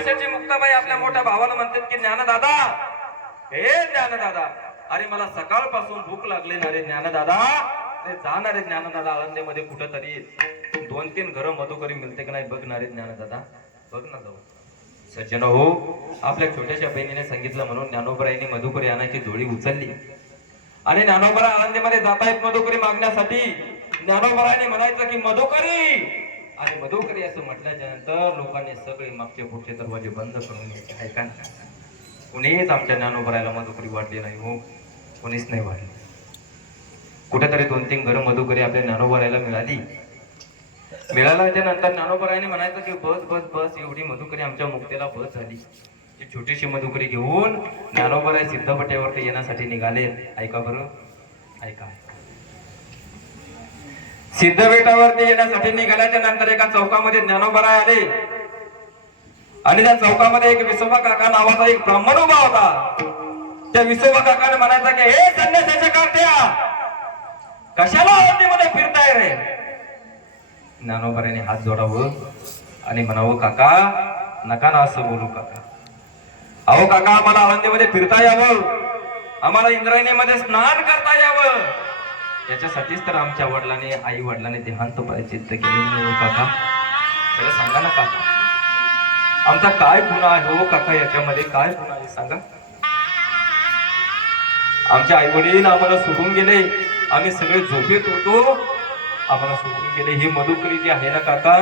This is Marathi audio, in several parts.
वर्षाची मुक्ताबाई आपल्या मोठ्या भावाला म्हणतात की ज्ञानदादा हे ज्ञानदादा अरे मला सकाळपासून भूक लागली ना रे ज्ञानदादा ते जाणारे ज्ञानदादा आळंदीमध्ये कुठंतरी. दोन तीन घरं मधुकरी मिळते की नाही बघणारे ज्ञानदादा बघ ना जाऊ. सज्जन हो आपल्या छोट्याशा बहिणीने सांगितलं म्हणून ज्ञानोबराईने मधुकरी आणायची जोडी उचलली. आणि ज्ञानोबरा आळंदीमध्ये जातायत मधुकरी मागण्यासाठी. ज्ञानोबराने म्हणायचं की मधुकरी आणि मधुकरी असं म्हटल्याच्या नंतर लोकांनी सगळे मागचे पुढचे दरवाजे बंद करून घ्यायचे. ऐका ना कुणीच आमच्या ज्ञानोबरायला मधुकरी वाटली नाही हो. कोणीच नाही वाटली. कुठेतरी दोन तीन घरं मधुकरी आपल्या ज्ञानोबरायला मिळाली. मिळाल्याच्या नंतर ज्ञानोबरायने म्हणायचं की बस बस बस एवढी मधुकरी आमच्या मुक्तीला बस झाली. ती छोटीशी मधुकरी घेऊन ज्ञानोबराय सिद्धपट्यावरती येण्यासाठी निघाले. ऐका बरं. ऐका. सिद्धपीठावरती येण्यासाठी निघाल्याच्या नंतर एका चौकामध्ये ज्ञानोबराय आले. आणि त्या चौकामध्ये एक विसोबा काका नावाचा एक ब्राह्मण उभा होता. त्या विसोबा काकाने म्हणायचा की हे संन्यासाच्या कार्या कशाला आळंदीमध्ये फिरताय रे? ज्ञानोबराने हात जोडावं आणि म्हणावं काका नका ना असं बोलू काका. अहो काका आम्हाला आळंदीमध्ये फिरता यावं. आम्हाला इंद्रायणीमध्ये स्नान करता यावं. याच्यासाठीच तर आमच्या वडिलांनी आई वडिलांनी देहांत चित्त केले. हो काका त्याला सांगा ना काका. आमचा काय गुन्हा आहे हो काका याच्यामध्ये काय गुन्हा आहे सांगा. आमच्या आई वडील आम्हाला सोडून गेले. आम्ही सगळे झोपेत होतो. आम्हाला सोडून गेले. ही मधुकरी जी आहे ना काका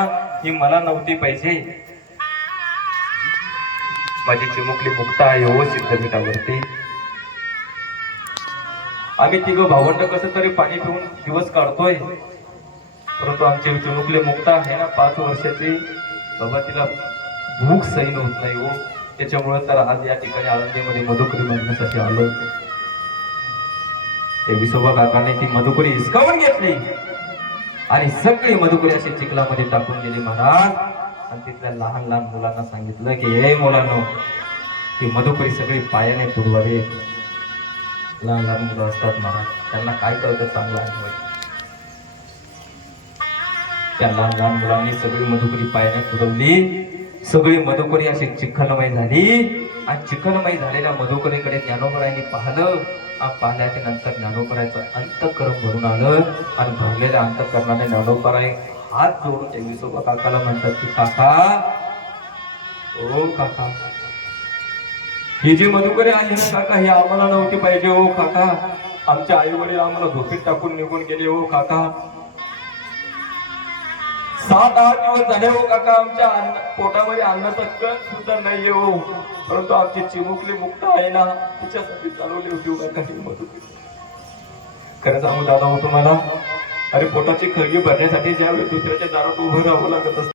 ही मला नव्हती पाहिजे. माझी चिमुकली मुक्ता आहे हो सिद्धपीठावरती. आम्ही तिघं भावंड कसं तरी पाणी पिऊन दिवस काढतोय. परंतु आमचे चिमुकले मुक्ता आहे ना पाच वर्षाची. बाबा तिला भूक सही होत नाही हो. त्याच्यामुळे तर आज या ठिकाणी आळंदीमध्ये मधुकरी म्हणण्यासाठी आलो. ते विसोबा काकाने ती मधुकरी हिसकावून घेतली. आणि सगळी मधुकरी अशी चिखलामध्ये टाकून गेली महाराज. आणि तिथल्या लहान लहान मुलांना सांगितलं की हे मुलांना ती मधुकरी सगळी पायाने पुरवारे लहान लहान मुलं असतात म्हणा त्यांना काय कळतं चांगलं आहे वाईट? त्या लहान लहान मुलांनी सगळी मधुकरी पायाने पुरवली सगळी मधुकरी अशी चिखलमय झाली. आणि चिखलमय झालेल्या मधुकरीकडे ज्ञानोबरायांनी पाहिलं. आणि पाहिल्याच्या नंतर ज्ञानोबरायचं अंतकरण भरून आलं. आणि भरलेल्या अंतकरणाने ज्ञानोबराय हात जोडून देवी सोबत काकाला म्हणतात की काका ओ काका हे जी मधुकरी आहे ना काका हे आम्हाला नव्हती पाहिजे हो काका. आमच्या आई वडील आम्हाला झोपेत टाकून निघून गेले हो काका. सात आठ दिवस झाले हो काका आमच्या अन्न पोटामध्ये अन्नाचा कण सुद्धा नाहीये हो परंतु आमची चिमुकली मुक्त आहे ना तिच्यासाठी चालवली होती काका ही मधुकरी खरं सांगू दादा हो तुम्हाला अरे पोटाची खळगी भरण्यासाठी ज्यावेळी दुसऱ्याच्या दारात उभं राहावं लागत असतं